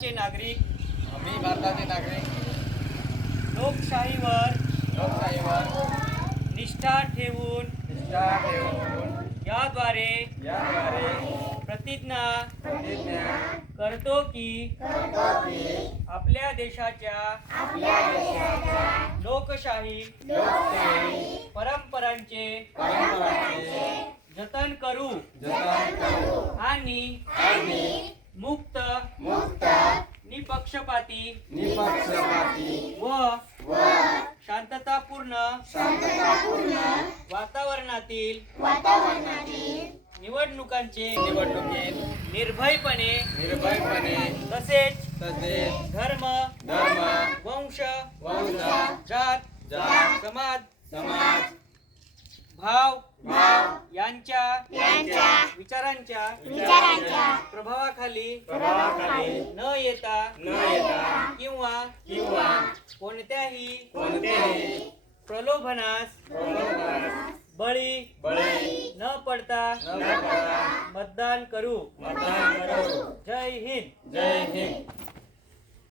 चे नागरिक आम्ही भारताचे नागरिक लोकशाहीवर निष्ठा ठेवून याद्वारे प्रतिज्ञा करतो की आपल्या देशाच्या लोकशाही परंपरांचे जतन करू आणि मुक्त निपक्षपाती व शांततापूर्ण वातावरणातील निवडणुकीत निर्भयपणे तसेच धर्म वंश जात समाज भाव यांच्या विचारांच्या प्रभावाखाली न येता किंवा कोणत्याही प्रलोभनास बळी न पडता मतदान करू. जय हिंद.